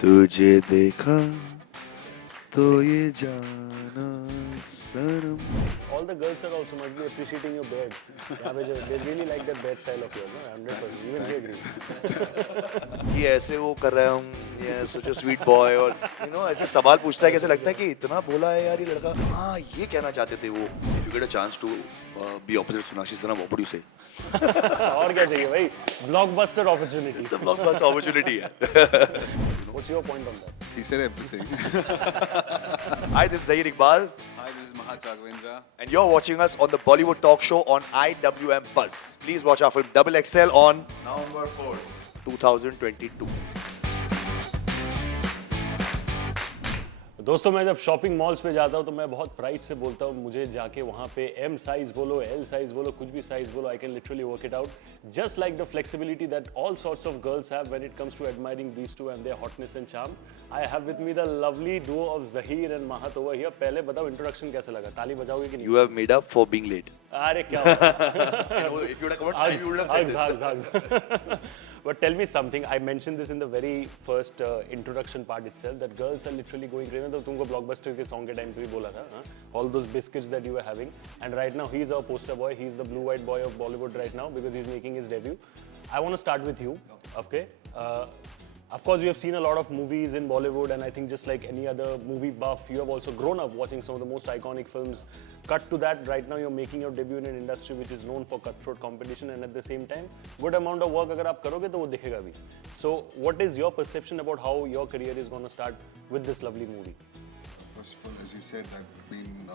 तुझे देखा तो ये जाना सनम. All the girls are also must be appreciating your beard. यहाँ पे जो they really like that beard style of yours, no? 100%. Even he agrees. ये ऐसे वो कर रहा हूँ, ये such a sweet boy और ऐसे सवाल पूछता है, कैसे लगता है कि इतना बोला है यार ये लड़का. हाँ, ये कहना चाहते थे वो. If you get a chance to be opposite Sonakshi Sinha, what would you say? और क्या चाहिए भाई? Blockbuster opportunity. It's a blockbuster opportunity. What's your point on that? He said everything. Hi, this is Zaheer Iqbal. Hi, this is Mahat Raghavendra. And you're watching us on the Bollywood talk show on IWMBuzz. Please watch our film Double XL on November 4th. 2022. दोस्तों मैं जब shopping malls पे जाता हूँ तो मैं बहुत pride से बोलता हूँ मुझे जाके वहाँ पे एम साइज बोलो एल साइज बोलो कुछ भी साइज बोलो I can literally work it out just like the flexibility that all sorts of girls have when it comes to admiring these two and their hotness and charm I have with me the lovely duo of Zaheer and Mahat over here. पहले बताओ introduction कैसा लगा, ताली बजाओगे कि नहीं? You have made up for being late. अरे क्या If you would have come on time, you would have said this. Hugs. But tell me something. I mentioned this in the very first introduction part itself that girls are literally going crazy. तो तुमको blockbuster के song के time पे भी बोला था, हाँ? All those biscuits that you were having. And right now he is our poster boy. He is the blue-white boy of Bollywood right now because he's making his debut. I want to start with you. Okay. Of course, you have seen a lot of movies in Bollywood, and I think just like any other movie buff, you have also grown up watching some of the most iconic films. Cut to that, right now you're making your debut in an industry which is known for cutthroat competition, and at the same time, good amount of work अगर आप करोगे तो वो दिखेगा भी. So, what is your perception about how your career is going to start with this lovely movie? First of all, as you said, I've been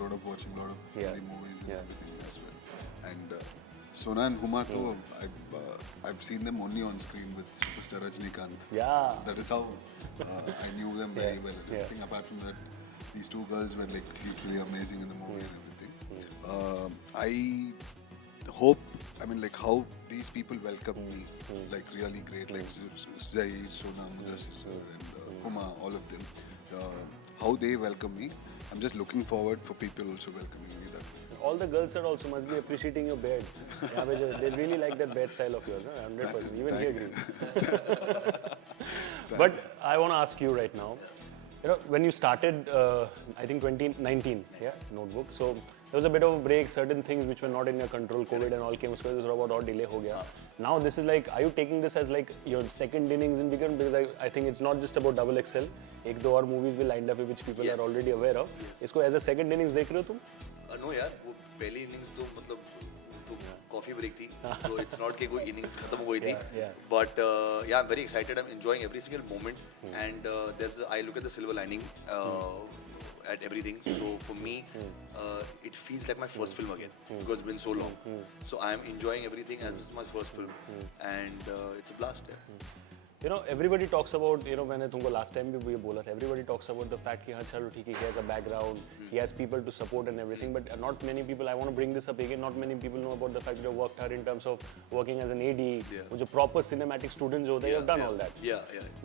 lot of watching a lot of Hindi movies and everything as well. And Sona and Huma, I've seen them only on screen with Superstar Rajnikant. Yeah. That is how I knew them very well. Everything apart from that, these two girls were like literally amazing in the movie and everything. I hope, I mean, like how these people welcome me, like really great, like Zaheer, Sona, Mudassir sir, and Huma, all of them. How they welcome me, I'm just looking forward for people also welcoming me that way. All the girls are also must be appreciating your beard. यहाँ पे जो they really like that beard style of yours, huh? 100%. Even he agrees. But I want to ask you right now. You know, when you started, I think 2019, Notebook. So there was a bit of a break. Certain things which were not in your control, COVID and all came. उसको थोड़ा बहुत और delay हो गया. Now this is like, are you taking this as like your second innings in Bigger? Because I think it's not just about Double XL. एक दो और movies भी lined up है which people are already aware of. इसको as a second innings देख रहे हो तुम? नो यार, वो पहली इनिंग्स तो मतलब तो कॉफी ब्रेक थी, तो इट्स नॉट कि कोई इनिंग्स खत्म हो गई थी, but yeah I am very excited, I am enjoying every single moment and there's I look at the silver lining at everything. So for me, it feels like my first film again because it's been so long. So I am enjoying everything as it's my first film, and it's a blast. You know, everybody talks about, you know, मैंने तुमको last time भी ये बोला था, everybody talks about the fact कि हाँ चलो ठीक है, he has a background, he has people to support and everything, but not many people, I want to bring this up again, not many people know about the fact that you worked hard in terms of working as an AD, वो जो proper cinematic students होते हैं, you have done all that.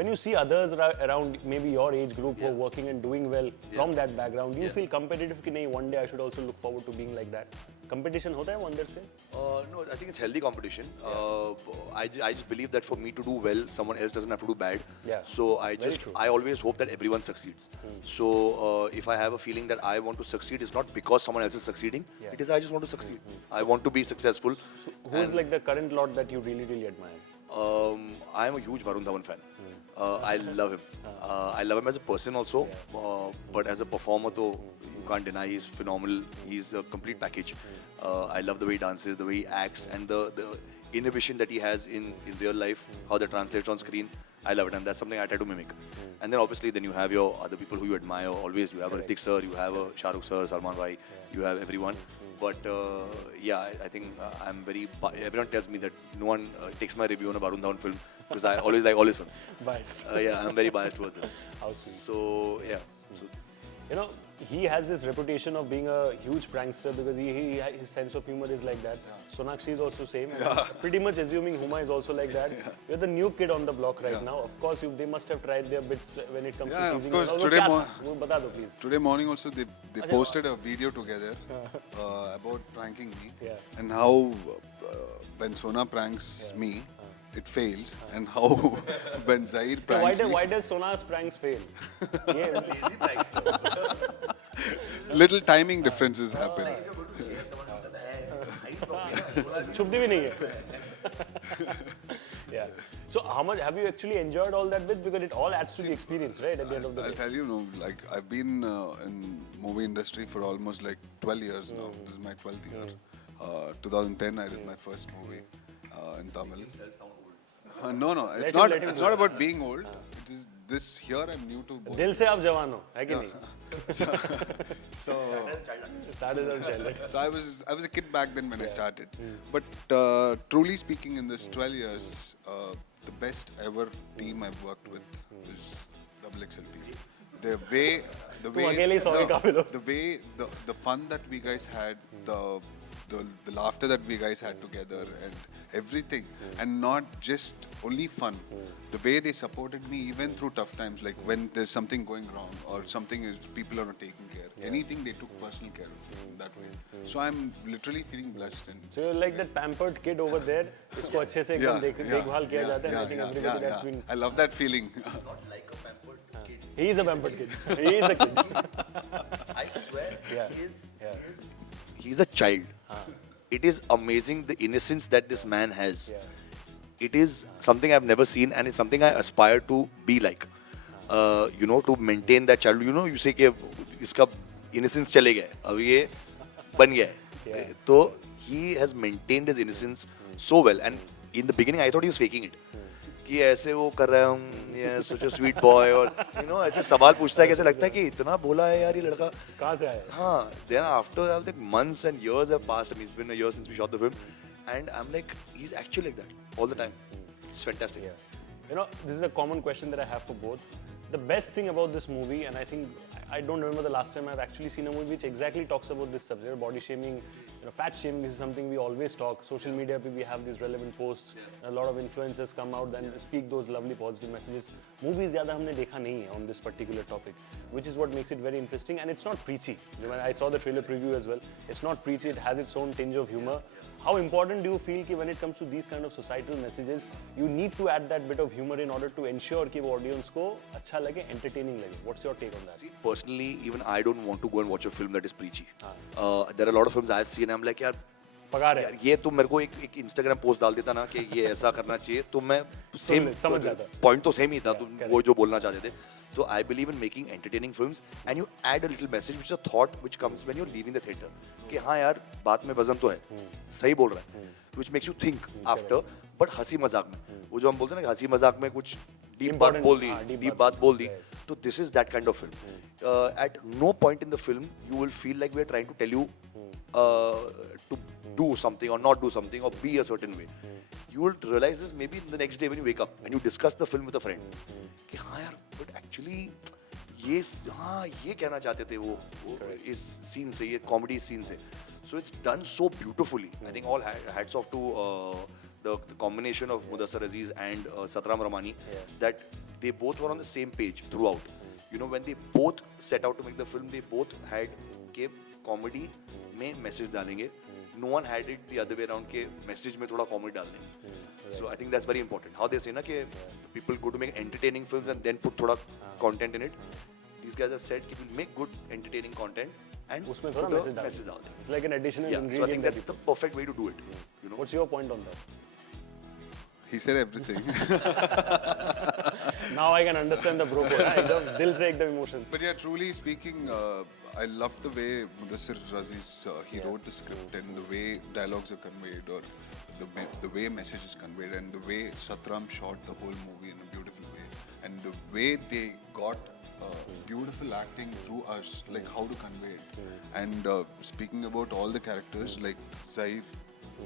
When you see others around maybe your age group who are working and doing well from that background, do you feel competitive कि नहीं, one day I should also look forward to being like that? Competition होता है वो अंदर से? No, I think it's healthy competition. I just believe that for me to do well, someone else doesn't have to do bad. So I always hope that everyone succeeds. So if I have a feeling that I want to succeed, it's not because someone else is succeeding. It is I just want to succeed. I want to be successful. So who's like the current lot that you really, really admire? I am a huge Varun Dhawan fan. I love him. I love him as a person also, but as a performer, though, you can't deny he's phenomenal. He's a complete package. I love the way he dances, the way he acts, and the inhibition that he has in real life, how that translates on screen. I love it, and that's something I try to mimic. And then obviously, then you have your other people who you admire. Always, you have a Hrithik sir, you have a Shah Rukh sir, Salman bhai, you have everyone. But yeah, I think I'm very. Everyone tells me that no one takes my review on a Varun Dhawan film because I always like all his films. Biased. Yeah, I'm very biased towards him. So yeah. So, you know, he has this reputation of being a huge prankster because his sense of humor is like that. Sonakshi is also same. Pretty much assuming Huma is also like that. You're the new kid on the block right now. Of course, they must have tried their bits when it comes to teasing. Of course. बता दो please. Today morning also they posted a video together about pranking me and how when Sona pranks me, it fails, and how when Zaheer So pranks me, why does Sona's pranks fail? Yeah. little timing differences happen. छुपती भी नहीं है. Yeah. So how much have you actually enjoyed all that bit? Because it all adds to the experience, right? At the end of the I'll day. tell you, no, like I've been in movie industry for almost like 12 years now. This is my 12th year. 2010, I did my first movie in Tamil. No, it's not. let him It's do not it. about being old. It is this here. I'm new to Bollywood. दिल से आप जवान हो, है कि नहीं? So Started as a child. So I was a kid back then when I started. But truly speaking, in this 12 years, the best ever team I've worked with is XXL team. The way, अकेले ही 100 के काबिल हो. the way, the fun that we guys had, the laughter that we guys had together, and everything, and not just only fun. The way they supported me even through tough times, like when there's something going wrong or something is people are not taking care. Anything they took personal care of in that way. So I'm literally feeling blessed. And So you're like that pampered kid over there. इसको अच्छे से एकदम देखभाल किया जाता है. I think everybody that's been. I love that feeling. He is a pampered kid. He is a kid. I swear, Yeah. he's a child. It is amazing the innocence that this man has. Yeah. It is something I've never seen, and it's something I aspire to be like. To maintain that child. You say कि इसका innocence चले गए, अब ये बन गया है. तो he has maintained his innocence so well, and in the beginning I thought he was faking it. कि ऐसे वो कर रहा हूँ, ये such a sweet boy, और ऐसे सवाल पूछता है, कैसे लगता है कि इतना बोला है यार ये लड़का. कहाँ से आया? हाँ. Then after like months and years have passed. I mean, it's been a year since we shot the film, and I'm like, he's actually like that all the time. It's fantastic. Yeah. This is a common question that I have for both. The best thing about this movie, and I think I don't remember the last time I've actually seen a movie which exactly talks about this subject. Body shaming, fat shaming is something we always talk. Social media, we have these relevant posts. A lot of influencers come out and speak those lovely positive messages. Movies ज़्यादा हमने देखा नहीं है on this particular topic, which is what makes it very interesting. And it's not preachy. I saw the trailer preview as well. It's not preachy. It has its own tinge of humor. How important do you feel कि when it comes to these kind of societal messages, you need to add that bit of humor in order to ensure कि वो audience को अच्छा लगे, entertaining लगे? What's your take on that? See, personally, even I don't want to go and watch a film that is preachy. There are a lot of films I've seen. I'm like, यार, पगार है. यार ये तो मेरे को एक Instagram post डाल देता ना कि ये ऐसा करना चाहिए, तो मैं same समझ जाता. point तो same ही था, तो वो जो बोलना चाहते थे. So I believe in making entertaining films, and you add a little message, which is a thought which comes when you're leaving the theater. कि हाँ यार, बात में वजन तो है, सही बोल रहा है, which makes you think after, but हंसी मजाक में. वो जो हम बोलते हैं ना कि हंसी मजाक में कुछ deep बात बोल दी, तो this is that kind of film. At no point in the film you will feel like we are trying to tell you to do something or not do something or be a certain way. You will realize this maybe the next day when you wake up and you discuss the film with a friend. कि हाँ यार, but actually ये कहना चाहते थे वो इस scene से, ये comedy scene से. So it's done so beautifully. I think all hats off to the combination of Mudassar Aziz and Satram Ramani, that they both were on the same page throughout. When they both set out to make the film, they both had के comedy में message डालेंगे. No one had it the other way around के message में थोड़ा comedy डाल देंगे. So I think that's very important. How they say ना कि people go to make entertaining films and then put थोड़ा content in it. These guys have said कि we'll make good entertaining content and उसमें put थोड़ा a message message डाल डाल देंगे. It's like an additional Yeah, ingredient. so I think that's the perfect way to do it. What's your point on that? He said everything. Now I can understand the bro code. एकदम दिल से एकदम emotions. But yeah, truly speaking, I love the way Mudassir Aziz he wrote the script and the way dialogues are conveyed, or the way message is conveyed, and the way Satram shot the whole movie in a beautiful way, and the way they got beautiful acting through us, like how to convey it. And speaking about all the characters, like Zaheer,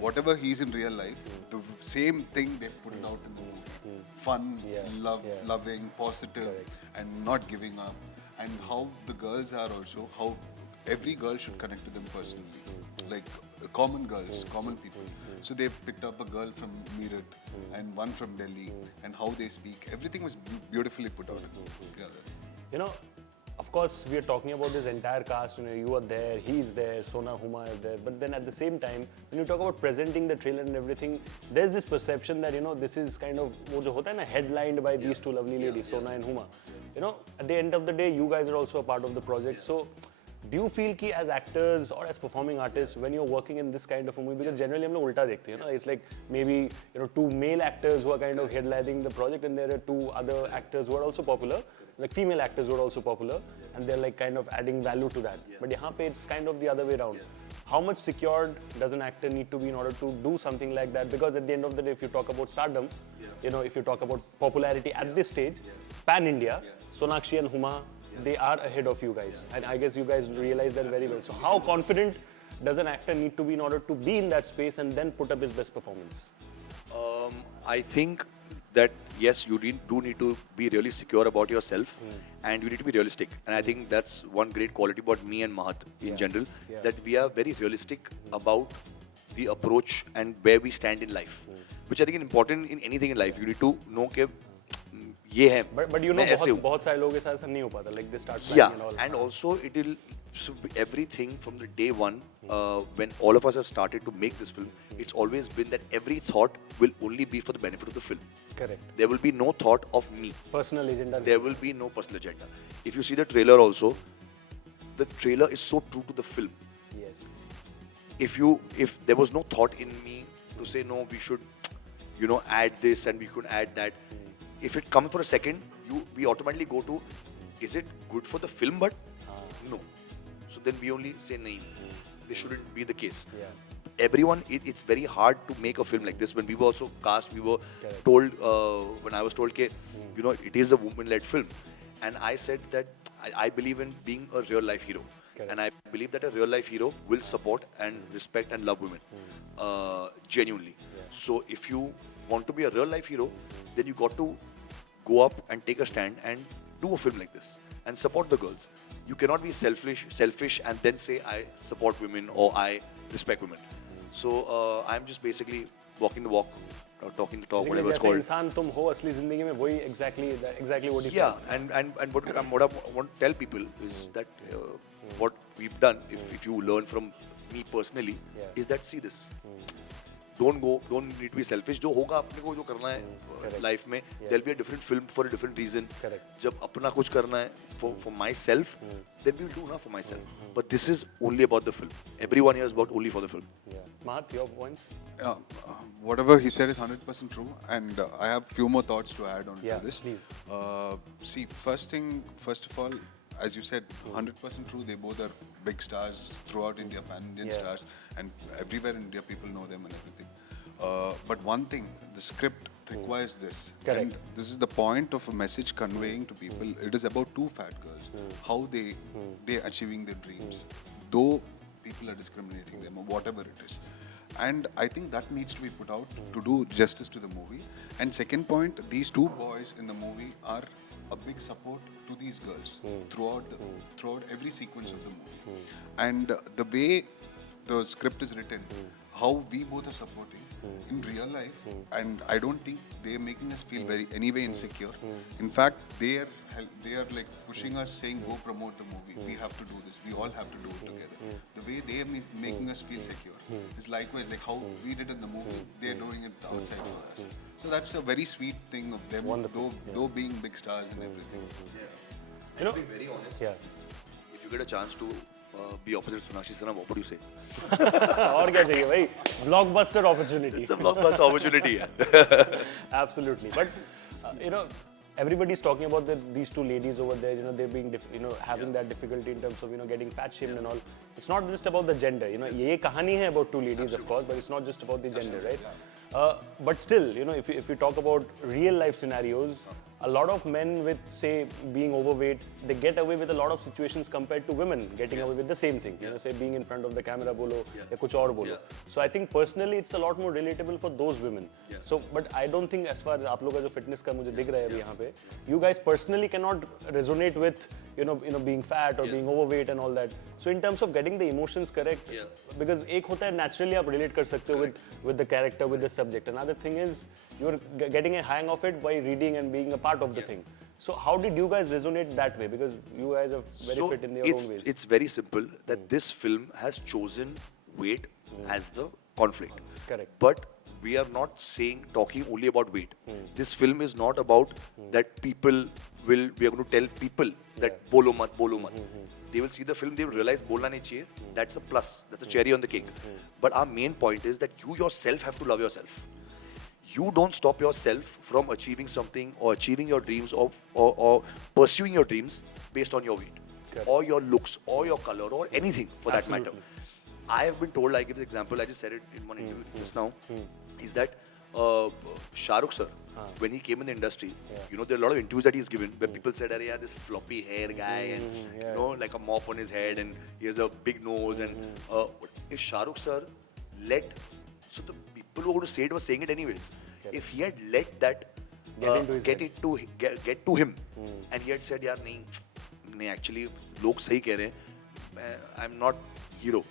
whatever he's in real life, the same thing they put it out in the movie. Fun, loving, positive, and not giving up. And how the girls are also, how every girl should connect to them personally. Like common girls, common people. So they've picked up a girl from Meerut and one from Delhi, and how they speak. Everything was beautifully put out. Yeah. of course, we are talking about this entire cast. You know, you are there, he's there, Sona, Huma is there. But then at the same time, when you talk about presenting the trailer and everything, there's this perception that, you know, this is kind of wo jo hota hai na, headlined by these two lovely ladies, Sona and Huma. You know, at the end of the day, you guys are also a part of the project. So, do you feel कि as actors or as performing artists, when you're working in this kind of a movie, because generally हम लोग उल्टा देखते हैं, you know, it's like maybe, you know, two male actors who are kind of headlining the project, and there are two other actors who are also popular, like female actors who are also popular, and they're like kind of adding value to that. But यहाँ पे it's kind of the other way around. How much secured does an actor need to be in order to do something like that? Because at the end of the day, if you talk about stardom, you know, if you talk about popularity at this stage, pan India, Sonakshi and Huma, they are ahead of you guys, and I guess you guys realize that very well. So how confident does an actor need to be in order to be in that space and then put up his best performance? I think that yes, you do need to be really secure about yourself, and you need to be realistic. And I think that's one great quality about me and Mahat in general, that we are very realistic about the approach and where we stand in life, which I think is important in anything in life. You need to know कि ये है. But you know, बहुत सारे लोगों के साथ ऐसा नहीं हो पाता. Like they start planning and all. And also it will, so everything from the day one, when all of us have started to make this film, it's always been that every thought will only be for the benefit of the film. Correct. There will be no thought of me. Personal agenda. There will be no personal agenda. If you see the trailer also, the trailer is so true to the film. Yes. If there was no thought in me to say no, we should, you know, add this and we could add that. If it comes for a second, we automatically go to, is it good for the film? But no. So then we only say nahin. This shouldn't be the case. Yeah. Everyone, it's very hard to make a film like this. When we were also cast, we were told, when I was told, you know, it is a woman-led film. And I said that I believe in being a real-life hero. And I believe that a real-life hero will support and respect and love women, genuinely. So if you want to be a real-life hero, then you got to go up and take a stand and do a film like this and support the girls. You cannot be selfish and then say I support women or I respect women. So I'm just basically walking the walk, talking the talk, whatever it's called. इंसान तुम हो असली जिंदगी में वही exactly what you said. Yeah, and what I want to tell people is that what we've done, if you learn from me personally, is that see this. Don't need to be selfish. जो होगा अपने को जो करना है life में, there'll be a different film for a different reason. जब अपना कुछ करना है for myself, then we will do enough for myself. But this is only about the film. Everyone here is about only for the film. Mahat, your points? Whatever he said is 100% true, and I have few more thoughts to add on to this. Please. See, first of all, as you said, 100% true. They both are big stars throughout India, pan-Indian stars, and everywhere in India people know them and everything. But one thing, the script requires this. Correct. And this is the point of a message conveying to people. It is about two fat girls, how they achieving their dreams, though people are discriminating them or whatever it is. And I think that needs to be put out to do justice to the movie. And second point, these two boys in the movie are a big support to these girls throughout every sequence of the movie. And the way the script is written, how we both are supporting in real life, and I don't think they are making us feel anyway insecure. In fact, they are like pushing us, saying go promote the movie. We have to do this. We all have to do it together. The way they are making us feel secure is likewise like how we did in the movie. They are doing it outside for us. So that's a very sweet thing of them, though being big stars and everything. You know, to be very honest, if you get a chance to be opposite Sonakshi Sinha, what would you say? और क्या चाहिए भाई? Blockbuster opportunity. It's a blockbuster opportunity. Absolutely. But you know, everybody's talking about these two ladies over there. You know, they're being having that difficulty in terms of getting fat shamed and all. It's not just about the gender. You know, ये कहानी है about two ladies, of course, but it's not just about the gender, right? But still, you know, if you talk about real life scenarios, a lot of men with, say, being overweight, they get away with a lot of situations compared to women getting away with the same thing. You know, say being in front of the camera bolo, या कुछ और बोलो. So I think personally it's a lot more relatable for those women. So, but I don't think as far as आप लोगों का जो fitness का मुझे दिख रहा है अभी यहाँ पे, you guys personally cannot resonate with being fat or being overweight and all that. So in terms of getting the emotions correct, because एक होता है naturally आप relate कर सकते हो with the character, with the subject. Another thing is you're getting a hang of it by reading and being a part of the thing. So how did you guys resonate that way? Because you guys are very fit in your own ways. It's very simple that this film has chosen weight as the conflict. Correct. But we are not talking only about weight. This film is not about that we are going to tell people that bolo mat, bolo mat. They will see the film, they will realize bolna nahi chahiye. That's a plus, that's a cherry on the cake. But our main point is that you yourself have to love yourself. You don't stop yourself from achieving something or achieving your dreams or pursuing your dreams based on your weight or your looks or your color or anything for that matter. I have been told, I give this example, I just said it in one interview just now, is that Shah Rukh sir, when he came in the industry, you know, there are a lot of interviews that he's given where people said, "Arey, this floppy hair guy and you know, like a mop on his head and he has a big nose." And if Shah Rukh sir so the people who were going to say it were saying it anyways. If he had let that get to him and he had said, "Yaar, nahi, actually, log sahi keh rahe hain, I'm not hero,"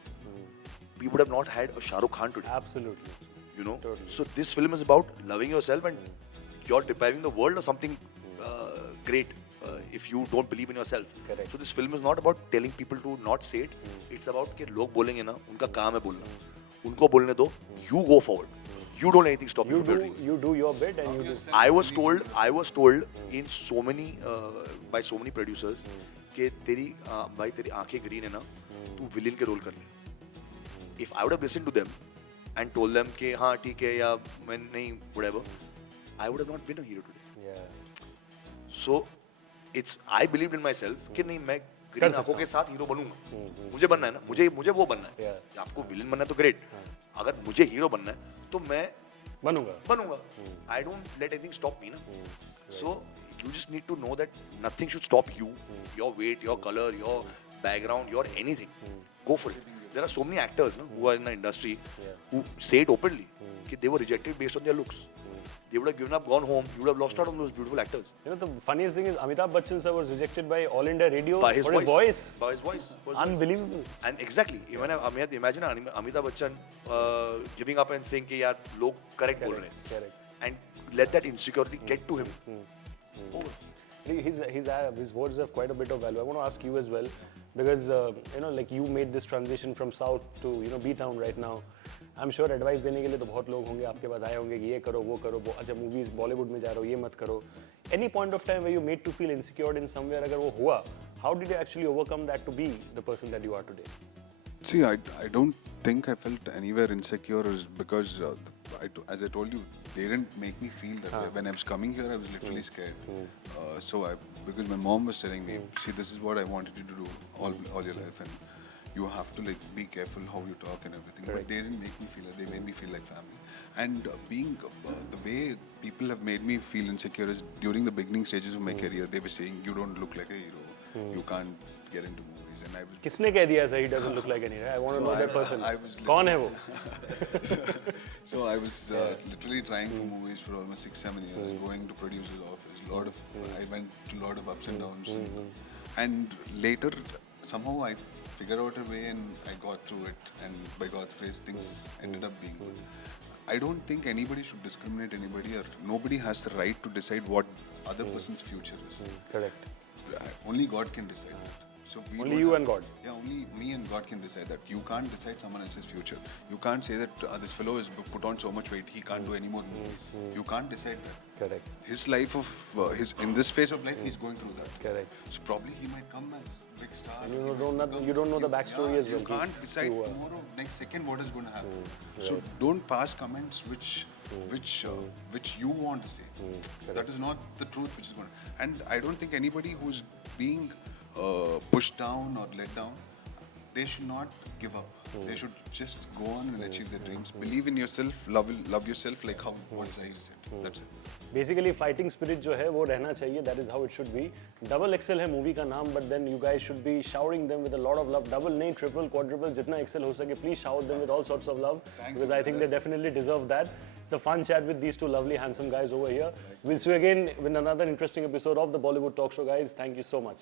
we would have not had a Shah Rukh Khan today. Absolutely. You know, Totally. so this film is about loving yourself and you're depriving the world of something great if you don't believe in yourself. Correct. So this film is not about telling people to not say it. It's about कि लोग बोलेंगे ना, उनका काम है बोलना. उनको बोलने दो. You go forward. You don't let anything stop you from your dreams. You do your bit and you do. I was told in so many by so many producers कि भाई तेरी आंखें green है ना, तू villain के role कर ले. If I would have listened to them and told them कि हाँ ठीक है या मैं नहीं whatever, I would have not been a hero today. Yeah. So I believed in myself कि नहीं मैं green आंखों के साथ हीरो बनूंगा. मुझे बनना है ना, मुझे वो बनना है. आपको विलेन बनना है तो ग्रेट. अगर मुझे हीरो बनना है तो मैं बनूंगा. I don't let anything stop me ना. So you just need to know that nothing should stop you. Your weight, your color, your background, your anything. Go for it. There are so many actors who are in the industry who say it openly that they were rejected based on their looks. They would have given up, gone home. You would have lost out on those beautiful actors. You know, the funniest thing is Amitabh Bachchan sir was rejected by All India Radio By his for his voice. By his voice. Unbelievable. And exactly. Even imagine Amitabh Bachchan giving up and saying कि यार लोग correct बोल रहे हैं. Correct. And let that insecurity get to him. Over. His words have quite a bit of value. I want to ask you as well, because you know, like you made this transition from South to B-Town right now. I'm sure advice देने के लिए तो बहुत लोग होंगे आपके पास आए होंगे कि ये करो वो करो अच्छा movies Bollywood में जा रहे हो ये मत करो. Any point of time where you made to feel insecure in somewhere अगर वो हुआ, how did you actually overcome that to be the person that you are today? See, I don't think I felt anywhere insecure is because, as I told you, they didn't make me feel that way. When I was coming here, I was literally scared. Because my mom was telling me, see, this is what I wanted you to do all your life, and you have to like be careful how you talk and everything. Correct. But they didn't make me feel that. They made me feel like family. And the way people have made me feel insecure is during the beginning stages of my career, they were saying, you don't look like a hero. You can't get into movies. And I was... किसने कह दिया ऐसा? He doesn't look like any. I want to know that person. कौन है वो? So I was literally trying for movies for almost 6-7 years, going to producer's office. I went to a lot of ups and downs. And later, somehow I figured out a way and I got through it. And by God's grace, things ended up being good. I don't think anybody should discriminate anybody, or nobody has the right to decide what other person's future is. Correct. Only God can decide that. So Only you and God. Yeah, only me and God can decide that. You can't decide someone else's future. You can't say that this fellow is put on so much weight, he can't do any more movies. You can't decide that. Correct. His life of in this phase of life, he's going through that. Correct. So probably he might come as big star. And you don't know the backstory as well. You can't decide tomorrow, next second, what is going to happen. So don't pass comments which you want to say. That is not the truth which is going to. And I don't think anybody who's being pushed down or let down, they should not give up. They should just go on and achieve their dreams. Believe in yourself, love yourself, like how what Zaheer said. That's it. Basically, fighting spirit जो है वो रहना चाहिए. That is how it should be. Double XL है movie का नाम, but then you guys should be showering them with a lot of love. Double नहीं, triple, quadruple, जितना XL हो सके, please shower them with all sorts of love, because I think they definitely deserve that. It's a fun chat with these two lovely, handsome guys over here. We'll see you again with another interesting episode of the Bollywood Talk Show, guys. Thank you so much.